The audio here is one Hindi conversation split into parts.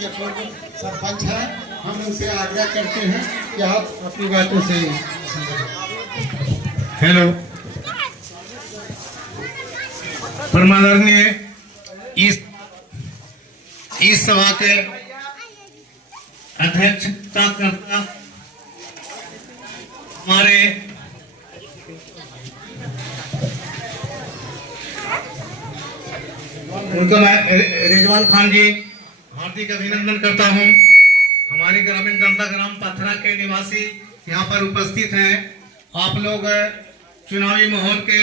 के पूर्व सरपंच हैं, हम उनसे आग्रह करते हैं कि आप अपनी बातों से। हेलो, परमादरणीय इस सभा के अध्यक्षता करता हमारे उनको मैं रिजवान खान जी हार्दिक अभिनंदन करता हूं। हमारी ग्रामीण जनता ग्राम पथरा के निवासी यहाँ पर उपस्थित हैं। आप लोग चुनावी माहौल के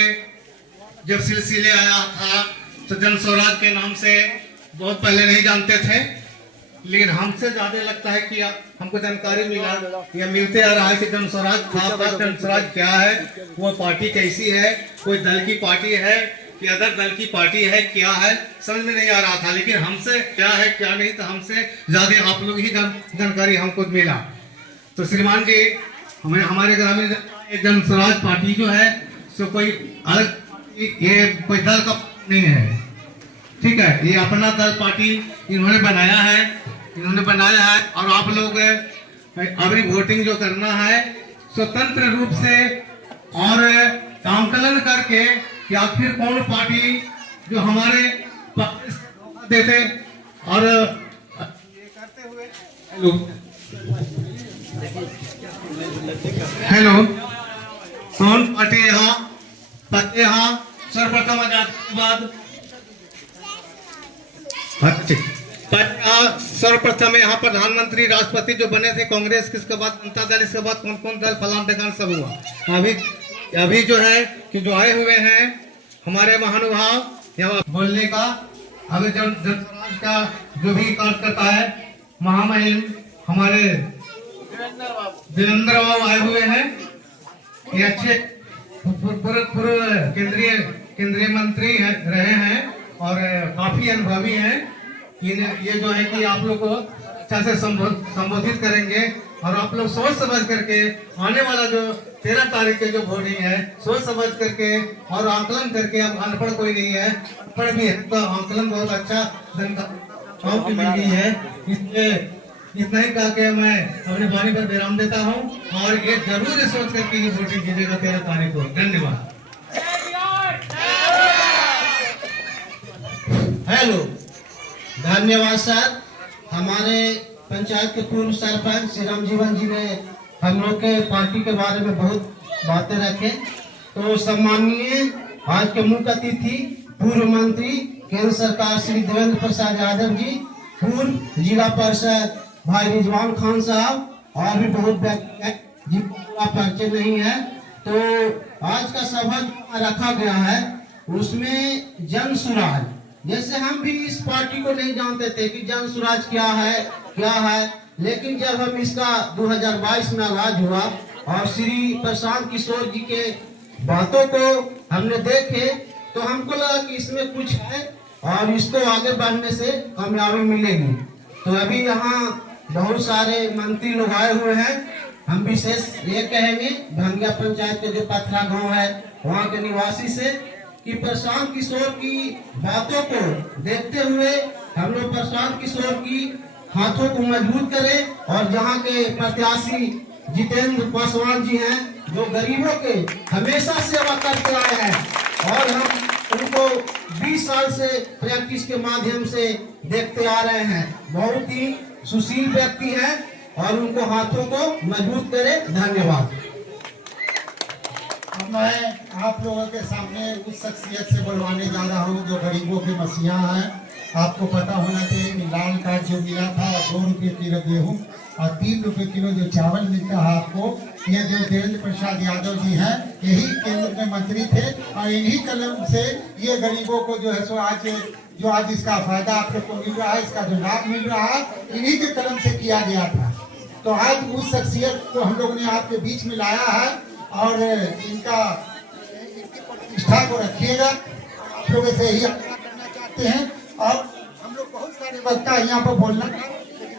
जब सिलसिले आया था तो जन स्वराज के नाम से बहुत पहले नहीं जानते थे, लेकिन हमसे ज्यादा लगता है कि हमको जानकारी मिला या मिलते आ रहा है कि जन स्वराज था। जन स्वराज क्या है, वो पार्टी कैसी है, कोई दल की पार्टी है कि अदर दल की पार्टी है, क्या है समझ में नहीं आ रहा था। लेकिन हमसे क्या है क्या नहीं, तो हमसे ज्यादा आप लोग ही जानकारी हमको मिला। तो श्रीमान जी, हमारे ग्रामीण जन स्वराज पार्टी जो है सो कोई अलग, ये कोई दल का नहीं है, ठीक है। ये अपना दल पार्टी इन्होंने बनाया है और आप लोग अभी वोटिंग जो करना है स्वतंत्र रूप से और आंकलन करके कि आखिर कौन पार्टी जो हमारे देते और करते हुए। हेलो, कौन पार्टी यहाँ सर्वप्रथम आजादी के बाद सर्वप्रथम यहाँ प्रधानमंत्री राष्ट्रपति जो बने थे कांग्रेस, किसके बाद जनता दल, इसके बाद कौन कौन दल फलान ढेकान सब हुआ। अभी जो है कि जो आए हुए हैं हमारे महानुभाव यहाँ बोलने का, अभी जन स्वराज का जो भी कार्यकर्ता है महामहिम हमारे वीरेंद्र बाबू आए हुए हैं। ये अच्छे पूर्व केंद्रीय मंत्री रहे हैं और काफी अनुभवी हैं। ये जो है कि आप लोग को अच्छा से संबोधित करेंगे और आप लोग सोच समझ करके आने वाला जो 13 तारीख के जो वोटिंग है सोच समझ करके और आंकलन करके, अब अनपढ़ कोई नहीं है, अनपढ़ भी है तो आंकलन बहुत अच्छा की मिल गई है। इसलिए इतना ही कह के मैं अपने वाणी पर विराम देता हूँ और ये जरूर सोच करके ये वोटिंग कीजिएगा 13 तारीख को। धन्यवाद। हेलो, धन्यवाद सर। हमारे पंचायत के पूर्व सरपंच श्री राम जीवन जी ने हम लोग के पार्टी के बारे में बहुत बातें रखे। तो सम्माननीय आज के मुख्य अतिथि पूर्व मंत्री केंद्र सरकार श्री देवेंद्र प्रसाद यादव जी, पूर्व जिला परिषद भाई रिजवान खान साहब और भी बहुत जिनका परिचय नहीं है। तो आज का सभा रखा गया है उसमें जन स्वराज, जैसे हम भी इस पार्टी को नहीं जानते थे कि जन स्वराज क्या है, लेकिन जब हम इसका 2022 में आगाज हुआ और श्री प्रशांत किशोर जी के बातों को हमने देखे तो हमको लगा कि इसमें कुछ है और इसको आगे बढ़ने से कामयाबी मिलेगी। तो अभी यहाँ बहुत सारे मंत्री लोग आए हुए हैं। हम विशेष ये कहेंगे भंगिया पंचायत के जो पथरा गांव है वहाँ के निवासी से कि प्रशांत किशोर की बातों को देखते हुए हम लोग प्रशांत किशोर की हाथों को मजबूत करें और जहाँ के प्रत्याशी जितेंद्र पासवान जी हैं जो गरीबों के हमेशा सेवा करते आए हैं और हम उनको 20 साल से प्रैक्टिस के माध्यम से देखते आ रहे हैं। बहुत ही सुशील व्यक्ति हैं और उनको हाथों को मजबूत करें। धन्यवाद। मैं आप लोगों के सामने उस शख्सियत से बुलवाने जा रहा हूँ जो गरीबों के मसीहा हैं। आपको पता होना चाहिए कि लाल कार्ड जो मिला था 2 रुपये किलो गेहूँ और 3 रुपये किलो जो चावल मिलता है आपको, ये जो देवेंद्र प्रसाद यादव जी हैं यही केंद्र में मंत्री थे और इन्हीं कलम से ये गरीबों को जो है सो आज इसका फायदा आप लोग को मिल रहा है, इसका जो लाभ मिल रहा है इन्हीं के कलम से किया गया था। तो आज उस शख्सियत को हम लोग ने आपके बीच में लाया है और इनका प्रतिष्ठा को रखिएगा। आप लोगों से यही अपील करना चाहते हैं और हम लोग बहुत सारे वक्ता यहाँ पर बोलना,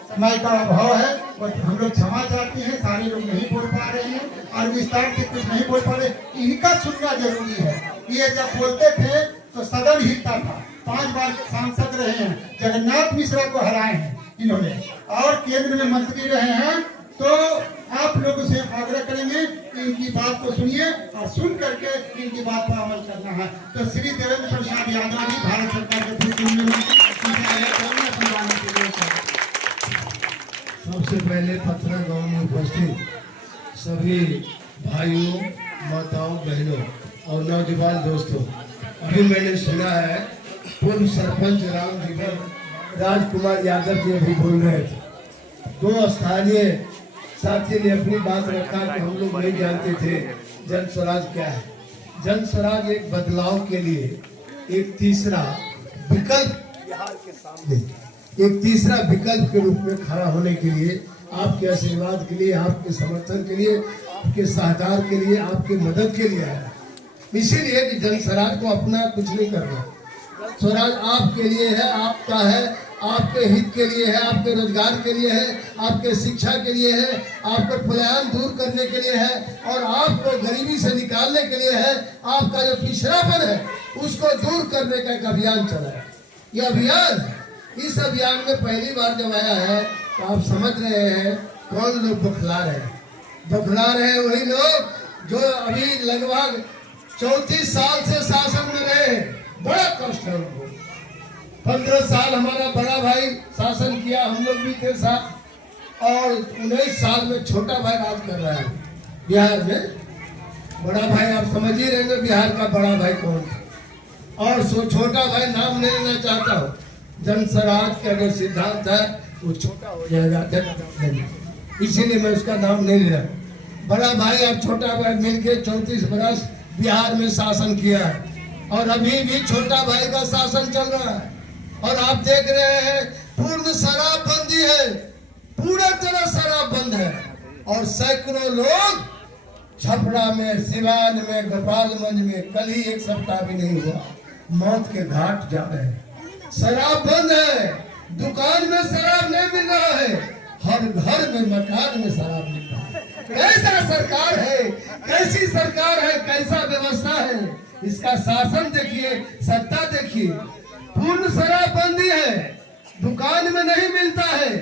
समय का अभाव है और हम लोग क्षमा चाहते हैं, सारे लोग नहीं बोल पा रहे हैं और विस्तार से कुछ नहीं बोल पा रहे। इनका सुनना जरूरी है। ये जब बोलते थे तो सदन हिलता था, 5 बार के सांसद रहे हैं, जगन्नाथ मिश्रा को हराए हैं, इन्होंने, और केंद्र में मंत्री रहे हैं। तो आप लोगों से आग्रह करेंगे कि इनकी बात को सुनिए और सुन करके इनकी बात पर अमल करना है। तो श्री देवेंद्र प्रसाद यादव जी भारत सरकार के सबसे पहले पथरा गांव में उपस्थित सभी भाइयों, माताओं, बहनों और नौजवान दोस्तों, अभी मैंने सुना है पूर्व सरपंच राम जीवन राजकुमार यादव जी अभी बोल रहे थे। दो स्थानीय साथी ने अपनी बात रखा कि हम लोग नहीं जानते थे जन स्वराज क्या है। जन स्वराज एक बदलाव के लिए एक तीसरा विकल्प बिहार के सामने, एक तीसरा विकल्प के रूप में खड़ा होने के लिए, आपके आशीर्वाद के लिए, आपके समर्थन के लिए, आपके सहकार के लिए, आपके मदद के लिए आया। इसीलिए कि जन स्वराज को अपना कुछ नहीं करना, स्वराज आपके लिए है, आपका है, आपके हित के लिए है, आपके रोजगार के लिए है, आपके शिक्षा के लिए है, आपको पलायन दूर करने के लिए है और आपको गरीबी से निकालने के लिए है। आपका जो पिछड़ापन है उसको दूर करने का एक अभियान चला है। ये अभियान, इस अभियान में पहली बार जब आया है तो आप समझ रहे हैं कौन लोग बखला रहे हैं। बखला रहे हैं वही लोग जो अभी लगभग 34 साल से शासन में रहे। बड़ा कष्ट है उनको। 15 साल हमारा बड़ा भाई शासन किया, हम लोग भी थे साथ, और 19 साल में छोटा भाई राज कर रहा है बिहार में। बड़ा भाई आप समझ ही रहेंगे बिहार का बड़ा भाई कौन है। और छोटा भाई नाम नहीं लेना चाहता हूँ, जन स्वराज का जो सिद्धांत है वो छोटा हो जाएगा, इसीलिए मैं उसका नाम नहीं ले रहा। बड़ा भाई और छोटा भाई मिलकर 34 वर्ष बिहार में शासन किया है और अभी भी छोटा भाई का शासन चल रहा है। और आप देख रहे हैं पूर्ण शराबबंदी है, पूरा तरह शराब बंद है और सैकड़ों लोग छपरा में, सिवान में, गोपालगंज में कल ही 1 सप्ताह भी नहीं हुआ मौत के घाट जा रहे हैं। शराब बंद है, दुकान में शराब नहीं मिल रहा है, हर घर में, मकान में शराब मिल रहा है। कैसा सरकार है, कैसी सरकार है, कैसा व्यवस्था है, इसका शासन देखिए, सत्ता देखिए। पूर्ण शराबबंदी है, दुकान में नहीं मिलता है,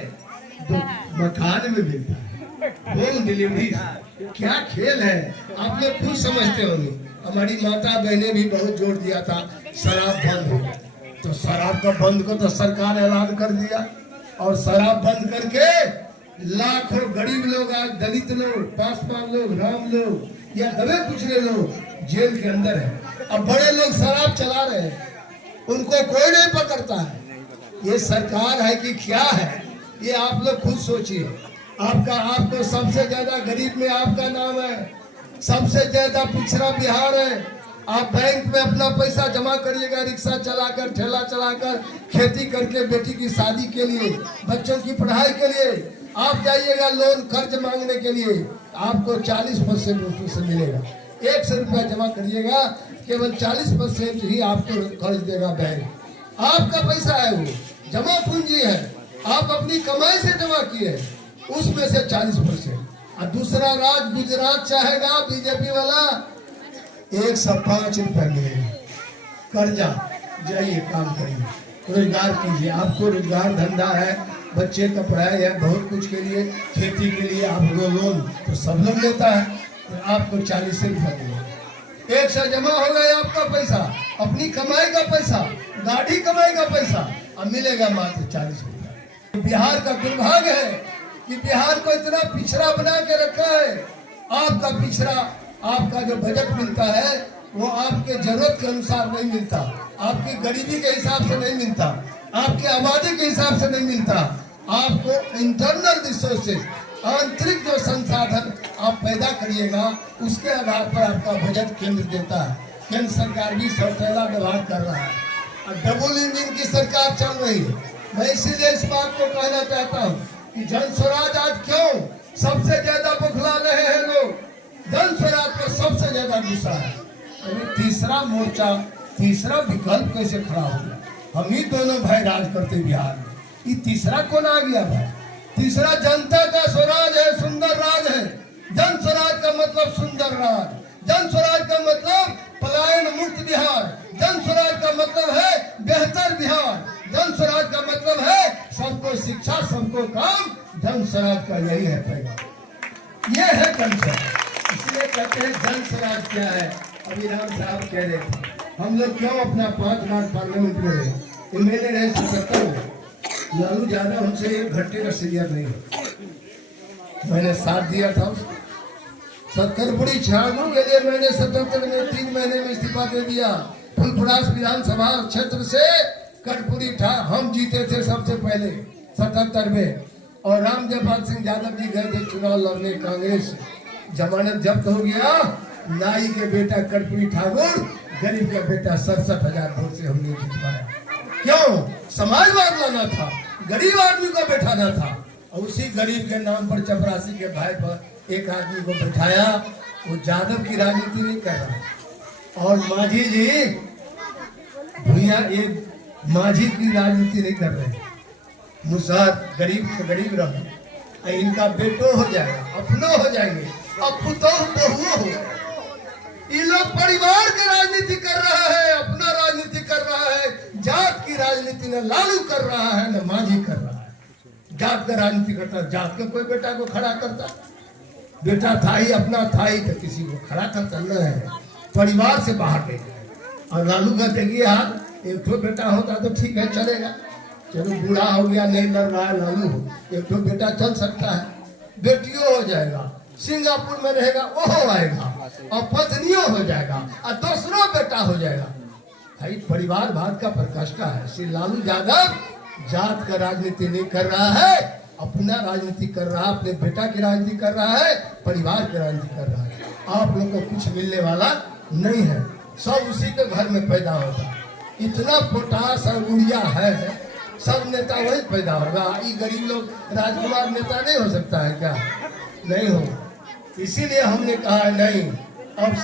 मकान में मिलता है, होम डिलीवरी। क्या खेल है, आप लोग खुद समझते होंगे। हमारी माता बहने भी बहुत जोर दिया था शराब बंद हो, तो शराब का बंद को तो सरकार ऐलान कर दिया और शराब बंद करके लाखों गरीब लोग, आज दलित लोग, पासवान लोग, राम लोग या दबे कुचले लोग जेल के अंदर है। अब बड़े लोग शराब चला रहे हैं, उनको कोई नहीं पकड़ता है। ये सरकार है कि क्या है, ये आप लोग खुद सोचिए। आपको सबसे ज्यादा गरीब में आपका नाम है, सबसे ज्यादा पिछड़ा बिहार है। आप बैंक में अपना पैसा जमा करिएगा, रिक्शा चलाकर, ठेला चलाकर, खेती करके, बेटी की शादी के लिए, बच्चों की पढ़ाई के लिए आप जाइएगा लोन कर्ज मांगने के लिए, आपको 40% उसमें से मिलेगा। 100 रुपया जमा करिएगा, केवल 40% ही आपको कर्ज देगा बैंक। आपका पैसा है, वो जमा पूंजी है, आप अपनी कमाई से जमा किए, उसमें से 40%। और दूसरा राज्य गुजरात चाहेगा बीजेपी वाला 105 रुपया मिलेगा कर्जा। जाइए काम करिए, रोजगार कीजिए, आपको रोजगार धंधा है, बच्चे का पढ़ाई है, बहुत कुछ के लिए, खेती के लिए आप लोन तो सब लोग लेता है, तो आपको 40 रुपया मिलेगा। 100 जमा हो गया आपका पैसा, अपनी कमाई का पैसा, गाड़ी कमाई का पैसा, अब मिलेगा मात्र 40 रुपया। बिहार का दुर्भाग्य है कि बिहार को इतना पिछड़ा बना के रखा है। आपका पिछड़ा, आपका जो बजट मिलता है वो आपके जरूरत के अनुसार नहीं मिलता, आपकी गरीबी के हिसाब से नहीं मिलता, आपके आबादी के हिसाब से नहीं मिलता। आपको इंटरनल रिसोर्सेज, आंतरिक जो संसाधन आप पैदा करिएगा, उसके आधार पर आपका बजट केंद्र देता है। केंद्र सरकार भी सौतेला व्यवहार कर रहा है और डबल इंजन की सरकार चल रही है। मैं इसीलिए इस बात को कहना चाहता हूँ कि जन स्वराज आज क्यों सबसे ज्यादा बखला रहे हैं लोग, जन स्वराज पर सबसे ज्यादा गुस्सा है। अभी तीसरा मोर्चा, तीसरा विकल्प कैसे खड़ा हो गया? हम ही दोनों भाई राज करते बिहार में, ये तीसरा कौन आ गया भाई? तीसरा जनता का स्वराज है, सुंदर राज है। जन स्वराज का मतलब सुंदर राज, जन स्वराज का मतलब पलायन मुक्त बिहार, जन स्वराज का मतलब है बेहतर बिहार, जन स्वराज का मतलब है सबको शिक्षा सबको काम, जन स्वराज का यही है पैगाम। ये है जन स्वराज। इसलिए कहते हैं जन स्वराज क्या है। अभी राम साहब कह रहे थे हम लोग क्यों अपना 5 बार पार्लियामेंट में रहे, एमएलए रहे 77 में। लालू यादव हमसे 1 घंटे का सीनियर नहीं है। मैंने साथ दिया था उसको। सक्करपुरी छानू के लिए मैंने 77 में 3 महीने में इस्तीफा दे दिया। फुलपरास विधानसभा क्षेत्र से कटपुरी था, हम जीते थे सबसे पहले 77 में। और रामजयपाल सिंह यादव जी गए थे चुनाव लड़ने कांग्रेस से। जमानत जब्त हो गया। नाई के बेटा कटपुरी ठाकुर, गरीब का बेटा 67,000 वोट से हमने जितवाया। क्यों? समाजवाद लाना था, गरीब आदमी को बैठाना था। और उसी गरीब के नाम पर चपरासी के भाई पर एक आदमी को बैठाया। वो यादव की राजनीति नहीं कर रहा। और माझी जी भैया एक माझी की राजनीति नहीं कर रहे। मुसहर गरीब से गरीब रहो, इनका बेटो हो जाएगा, अपनो हो जाएंगे, अब पुतोह बहुओं हो। ये लोग परिवार की राजनीति कर रहा है, अपना राजनीति कर रहा है। जात की राजनीति न लालू कर रहा है न माझी कर रहा है। जात का राजनीति करता है, जात के कोई बेटा को खड़ा करता, बेटा था ही अपना था ही तो किसी को खड़ा करता न है, परिवार से बाहर ले जाए। और लालू का देखिए हाथ, एक तो बेटा होता तो ठीक है चलेगा, चलो बूढ़ा हो गया नहीं लड़ रहा है लालू, एक तो बेटा चल सकता है, बेटियों हो जाएगा, सिंगापुर में रहेगा वो आएगा, और पत्नियों हो जाएगा, और दूसरों बेटा हो जाएगा। भाई परिवार भाग का प्रकाष्ठा है। श्री लालू यादव जात का राजनीति नहीं कर रहा है, अपना राजनीति कर रहा है, अपने बेटा की राजनीति कर रहा है, परिवार की राजनीति कर रहा है। आप लोग को कुछ मिलने वाला नहीं है, सब उसी के घर में पैदा होगा। इतना पोटास और यूरिया है, सब नेता वही पैदा होगा। ये गरीब लोग राजकुमार नेता नहीं हो सकता है क्या? नहीं हो। इसीलिए हमने कहा है नहीं, अब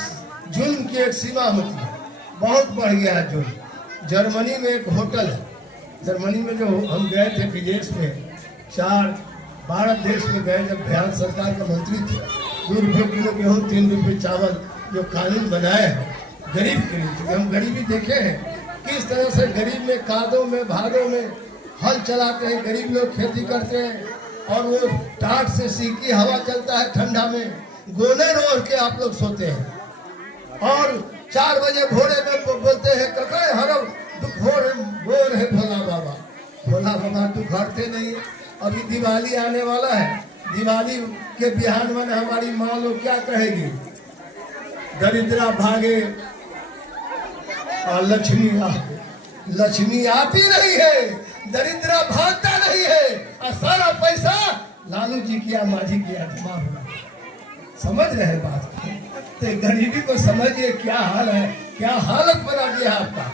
जुल्म की एक सीमा होती है, बहुत बढ़ गया है जुल्म। जर्मनी में एक होटल है, जर्मनी में जो हम गए थे विदेश में, 4 भारत देश में गए, जब बिहार सरकार का मंत्री थे, 2 रुपये किलो गेहूँ 3 रुपये चावल जो कानून बनाए हैं गरीब के लिए, क्योंकि हम गरीबी देखे हैं किस तरह से गरीब में कादों में भादों में हल चलाते हैं, गरीब लोग खेती करते हैं, और वो टाट से सीकी हवा चलता है ठंडा में, गोले रोड़ के आप लोग सोते हैं। और 4 बजे भोरे में बोलते हैं ककड़े हरम दुख बोर है भोला बाबा। भोला बाबा दुख हरते नहीं है। अभी दिवाली आने वाला है, दिवाली के बिहान में हमारी माँ लोग क्या कहेगी? दरिद्रा भागे और लक्ष्मी आती नहीं है, दरिद्रा भागता नहीं है, और सारा पैसा लालू जी किया माझी किया जमा हुआ। समझ रहे बात? तो गरीबी को समझिए क्या हाल है, क्या हालत बना दिया आपका।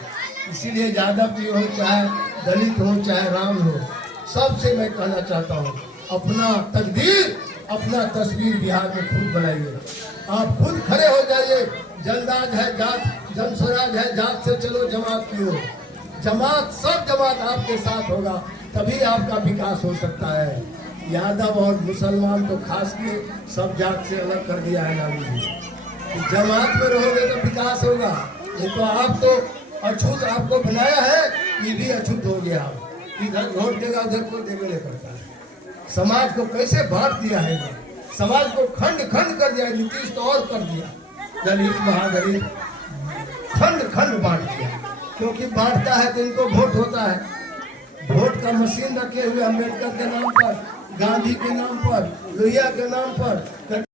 इसीलिए यादव जी हो चाहे दलित हो चाहे राम हो, सबसे मैं कहना चाहता हूँ अपना तकदीर अपना तस्वीर बिहार में खुद बनाइए। आप खुद खड़े हो जाइए। जनराज है, जात जन स्वराज है, जात से चलो जमात की ओर। जमात सब जमात आपके साथ होगा, तभी आपका विकास हो सकता है। यादव और मुसलमान तो खास के सब जात से अलग कर दिया है लालू जी। जमात में रहोगे तो विकास होगा। ये तो आप तो अछूत आपको बनाया है, ये भी अछूत हो गया। इधर वोट देगा उधर कोई देवे नहीं करता है। समाज को कैसे बांट दिया है, समाज को खंड खंड कर दिया। नीतीश तो और कर दिया, दलित महादलित खंड खंड बांट दिया। क्योंकि बांटता है तो इनको वोट होता है। वोट का मशीन रखे हुए अम्बेडकर के नाम पर, गांधी के नाम पर, लोहिया के नाम पर।